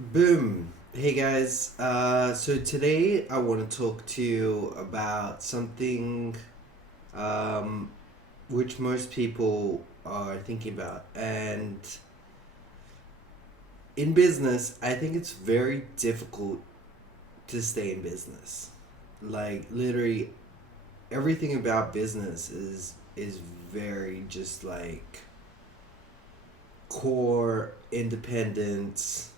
Boom. Hey guys. So today I want to talk to you about something um, which most people are thinking about. And in business, I think it's very difficult to stay in business. Like literally everything about business is very just like core independence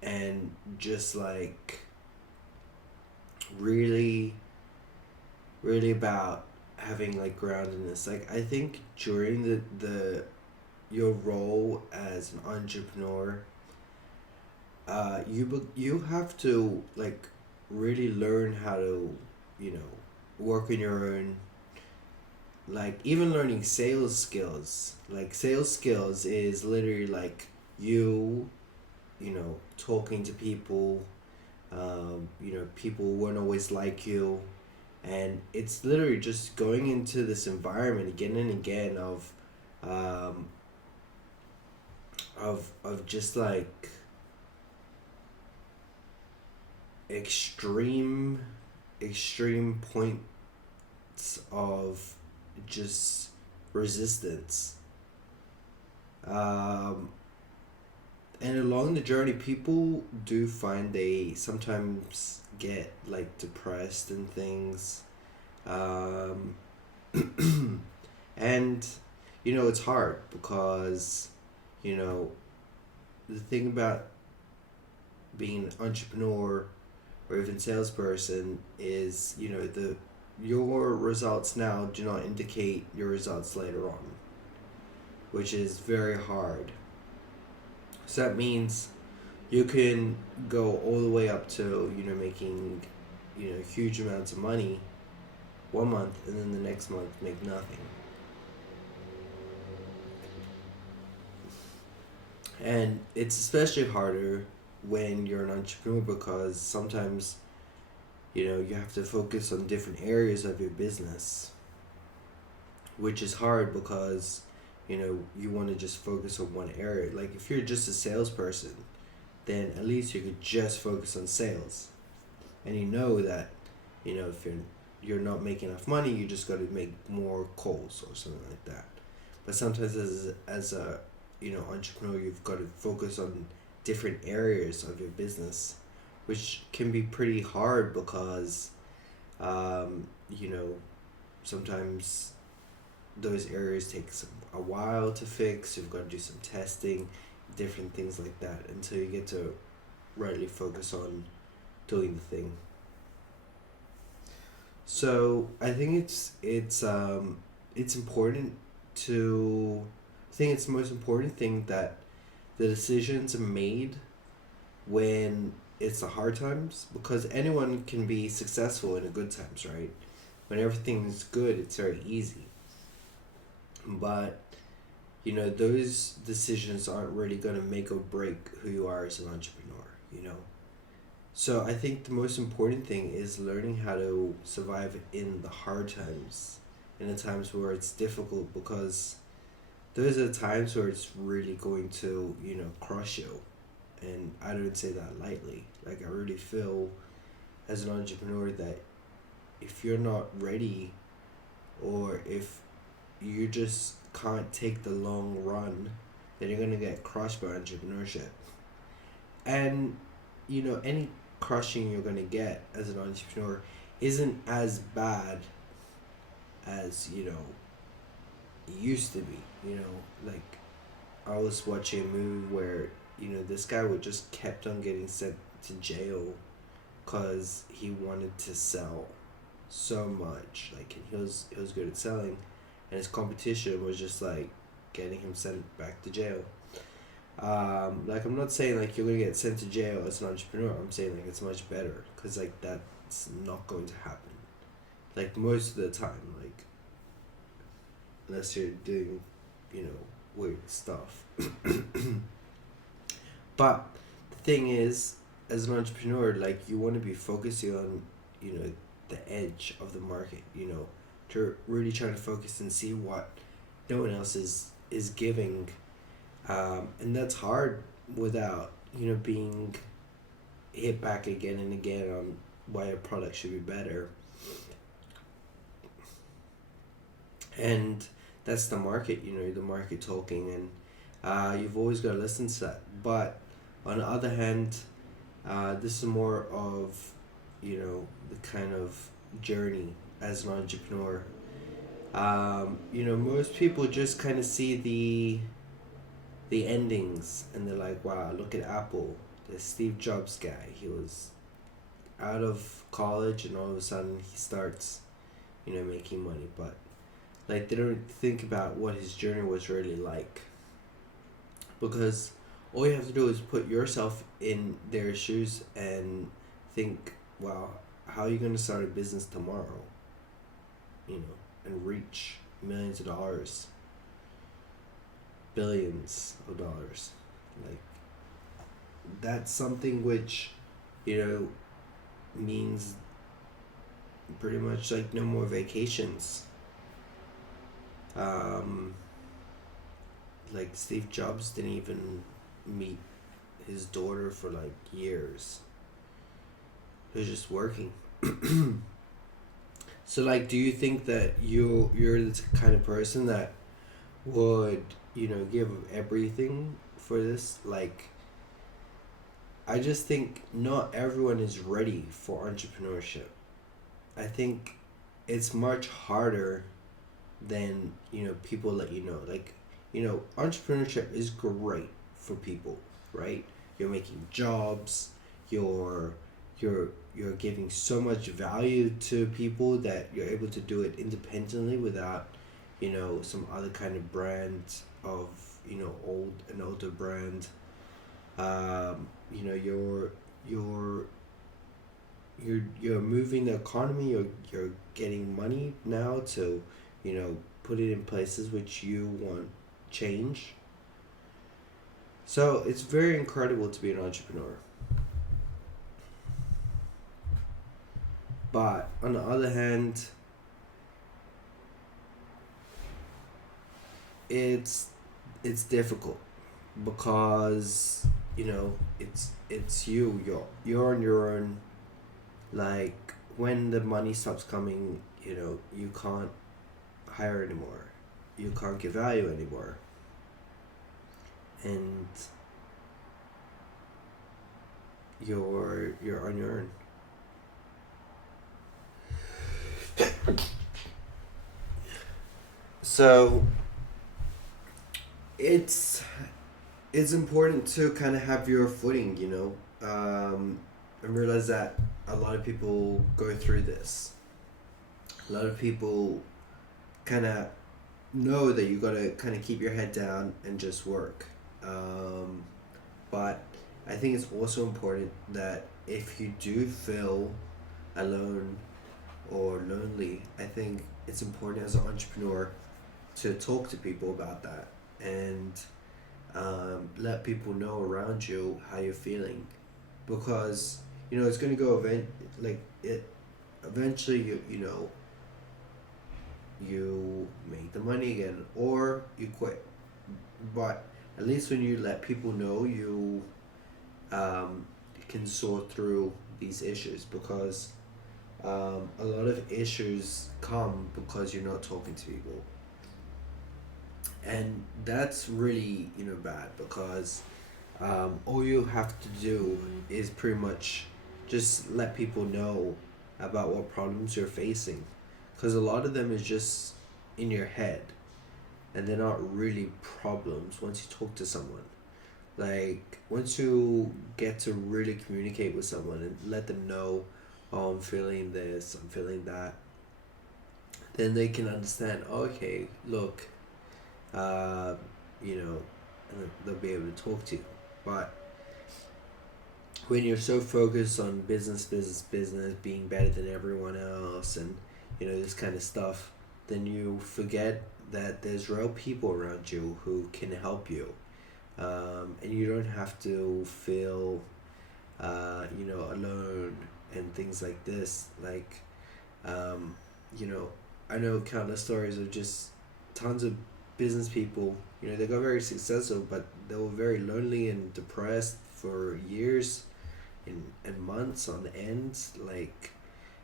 and just like really really about having like groundedness. Like I think during the your role as an entrepreneur, you have to like really learn how to you know work on your own. Like even learning sales skills. Like sales skills is literally like you talking to people. People won't always like you, and it's literally just going into this environment again and again um, of just like extreme extreme points of just resistance. um, and along the journey people do find they sometimes get like depressed and things. um, and it's hard because you know the thing about being an entrepreneur or even salesperson is the your results now do not indicate your results later on, which is very hard. So that means you can go all the way up to making huge amounts of money one month and then the next month make nothing. And it's especially harder when you're an entrepreneur because sometimes you have to focus on different areas of your business, which is hard because you want to just focus on one area. Like if you're just a salesperson, then at least you could just focus on sales, and that if you're not making enough money, you just got to make more calls or something like that. But sometimes as a entrepreneur, you've got to focus on different areas of your business, which can be pretty hard because um, you know sometimes those areas take a while to fix. You've got to do some testing, different things like that, until you get to rightly focus on doing the thing. So I think it's important to I think it's the most important thing that the decisions are made when it's the hard times, because anyone can be successful in the good times, right? When everything's good, it's very easy. But those decisions aren't really going to make or break who you are as an entrepreneur. So I think the most important thing is learning how to survive in the hard times, in the times where it's difficult, because those are the times where it's really going to crush you. And I don't say that lightly. Like I really feel as an entrepreneur that if you're not ready, or if you just can't take the long run, then you're gonna get crushed by entrepreneurship. And any crushing you're gonna get as an entrepreneur isn't as bad as it used to be. Like I was watching a movie where this guy would just kept on getting sent to jail because he wanted to sell so much. Like, and he was good at selling, and his competition was just like getting him sent back to jail. Like I'm not saying like you're gonna get sent to jail as an entrepreneur. I'm saying like it's much better because like that's not going to happen. Like most of the time, like unless you're doing, weird stuff. But the thing is, as an entrepreneur, like you want to be focusing on, the edge of the market. To really try to focus and see what no one else is giving, and that's hard without being hit back again and again on why a product should be better. And that's the market, the market talking, and you've always got to listen to that. But on the other hand, this is more of, the kind of journey as an entrepreneur. Most people just kind of see the endings, and they're like, wow, look at Apple, the Steve Jobs guy. He was out of college, and all of a sudden he starts, making money. But like, they don't think about what his journey was really like, because all you have to do is put yourself in their shoes and think, wow, how are you going to start a business tomorrow, and reach millions of dollars, billions of dollars? Like, that's something which, means pretty much like no more vacations. Like, Steve Jobs didn't even meet his daughter for like years. He was just working. So like, do you think that you're the kind of person that would, give everything for this? Like, I just think not everyone is ready for entrepreneurship. I think it's much harder than, people let you know. Like, entrepreneurship is great for people, right? You're making jobs, you're you're giving so much value to people that you're able to do it independently without, some other kind of brand of, an older brand. You're you're moving the economy. You're getting money now to, put it in places which you want change. So it's very incredible to be an entrepreneur. But on the other hand, it's it's difficult because, it's you're on your own. Like, when the money stops coming, you can't hire anymore. You can't give value anymore. And you're on your own. So it's it's important to kind of have your footing, and realize that a lot of people go through this. A lot of people kind of know that you gotta kind of keep your head down and just work. Um, but I think it's also important that if you do feel alone or lonely, I think it's important as an entrepreneur to talk to people about that, and let people know around you how you're feeling, because it's gonna go like it eventually. You make the money again, or you quit. But at least when you let people know, you um, can sort through these issues, because a lot of issues come because you're not talking to people, and that's really, bad, because all you have to do is pretty much just let people know about what problems you're facing, because a lot of them is just in your head, and they're not really problems once you talk to someone. Like, once you get to really communicate with someone and let them know, oh, I'm feeling this, I'm feeling that, then they can understand, okay, look, uh, and they'll be able to talk to you. But when you're so focused on business, business, business, being better than everyone else, and, this kind of stuff, then you forget that there's real people around you who can help you. And you don't have to feel, alone and things like this. Like, um, you know, I know countless stories of just tons of business people. They got very successful, but they were very lonely and depressed, for years and months on end, like,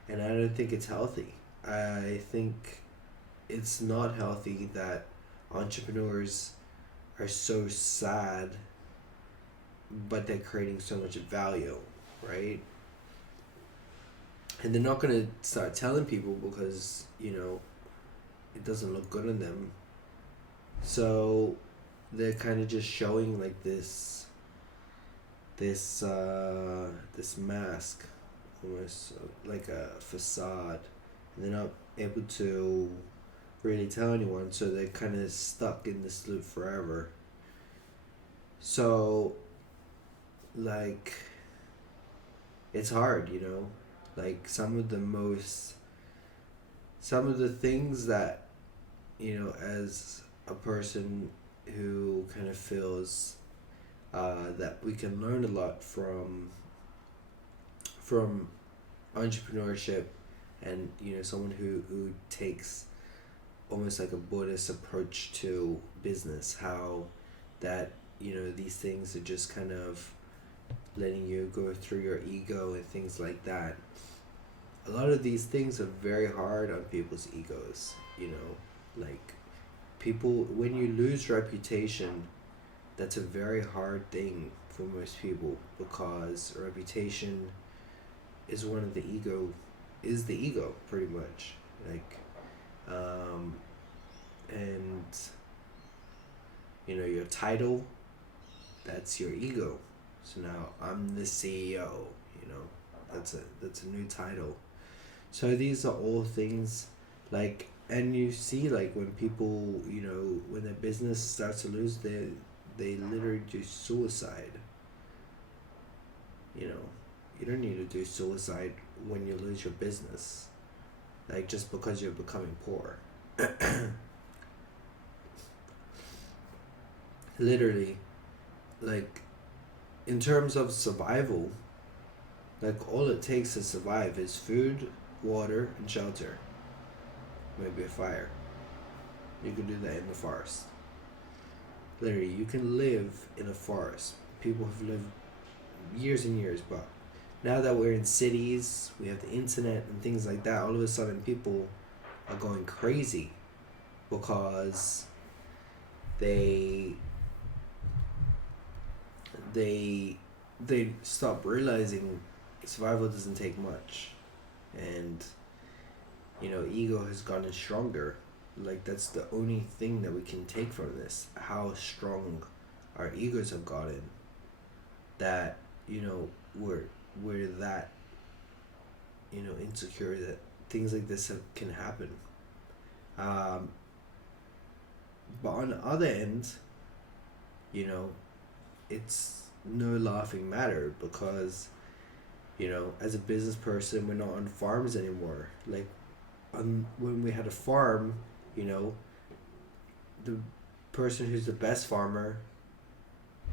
and I don't think it's healthy. I think it's not healthy that entrepreneurs are so sad, but they're creating so much value, right? And they're not gonna start telling people because it doesn't look good on them. So they're kind of just showing like this mask, almost like a facade. And they're not able to really tell anyone, so they're kind of stuck in this loop forever. So, like, it's hard, like some of the things that, as a person who kind of feels that we can learn a lot from entrepreneurship, and someone who takes almost like a Buddhist approach to business, how that these things are just kind of letting you go through your ego and things like that. A lot of these things are very hard on people's egos, like people, when you lose reputation, that's a very hard thing for most people, because reputation is one of the ego, is the ego pretty much, like, and your title, that's your ego. So now I'm the CEO, that's a new title. So these are all things, like, and you see, like, when people, when their business starts to lose, they literally do suicide. You don't need to do suicide when you lose your business, like, just because you're becoming poor. Literally, like, in terms of survival, like, all it takes to survive is food, water, and shelter. Maybe a fire. You can do that in the forest. Literally, you can live in a forest. People have lived years and years, but now that we're in cities, we have the internet and things like that, all of a sudden people are going crazy because they they stop realizing survival doesn't take much, and ego has gotten stronger. Like, that's the only thing that we can take from this, how strong our egos have gotten, that we're that insecure that things like this can happen. But on the other end, it's no laughing matter, because as a business person, we're not on farms anymore. Like, when we had a farm, the person who's the best farmer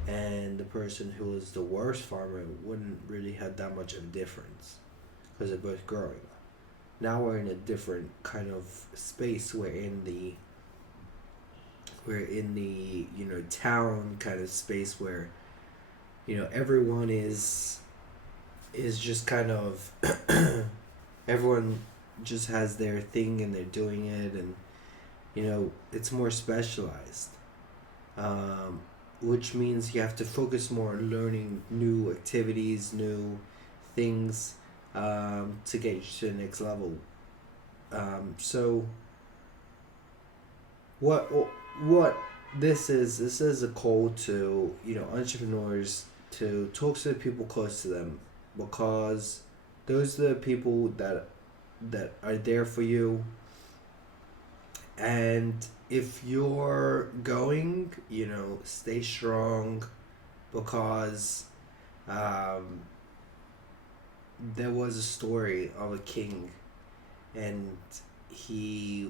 and the person who was the worst farmer wouldn't really have that much of a difference, because they're both growing. Now we're in a different kind of space. We're in the town kind of space where everyone is just kind of everyone just has their thing and they're doing it, and it's more specialized, which means you have to focus more on learning new activities, new things, to get you to the next level. So what this is a call to entrepreneurs to talk to the people close to them, because those are the people that are there for you. And if you're going, stay strong, because there was a story of a king, and he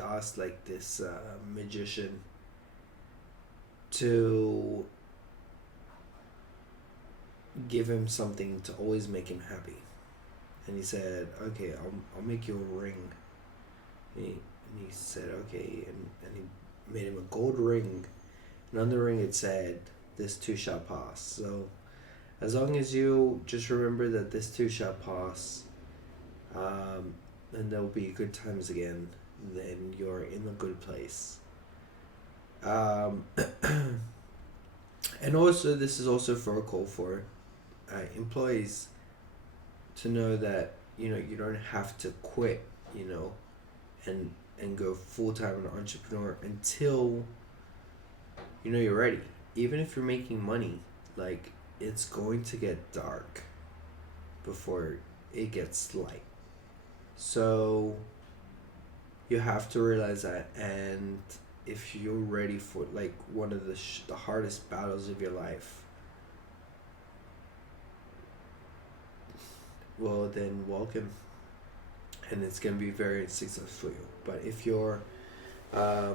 asked, like, this magician to give him something to always make him happy. And he said, okay, I'll make you a ring. And he said, okay, and he made him a gold ring. And on the ring it said, this too shall pass. So as long as you just remember that this too shall pass, and there'll be good times again, then you're in a good place. And also, this is also for a call for employees to know that you don't have to quit, and go full-time an entrepreneur until you're ready. Even if you're making money, like, it's going to get dark before it gets light. So you have to realize that. And if you're ready for like one of the hardest battles of your life, well, then welcome, and it's going to be very successful for you. But if you're a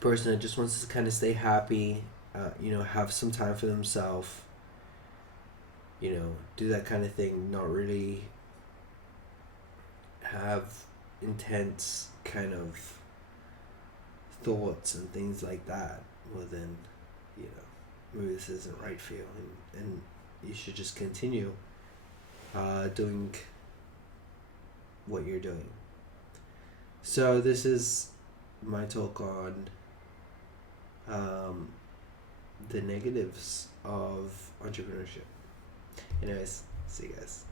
person that just wants to kind of stay happy, have some time for themselves, do that kind of thing, not really have intense kind of thoughts and things like that, well then, maybe this isn't right for you, and you should just continue doing what you're doing. So this is my talk on the negatives of entrepreneurship. Anyways, see you guys.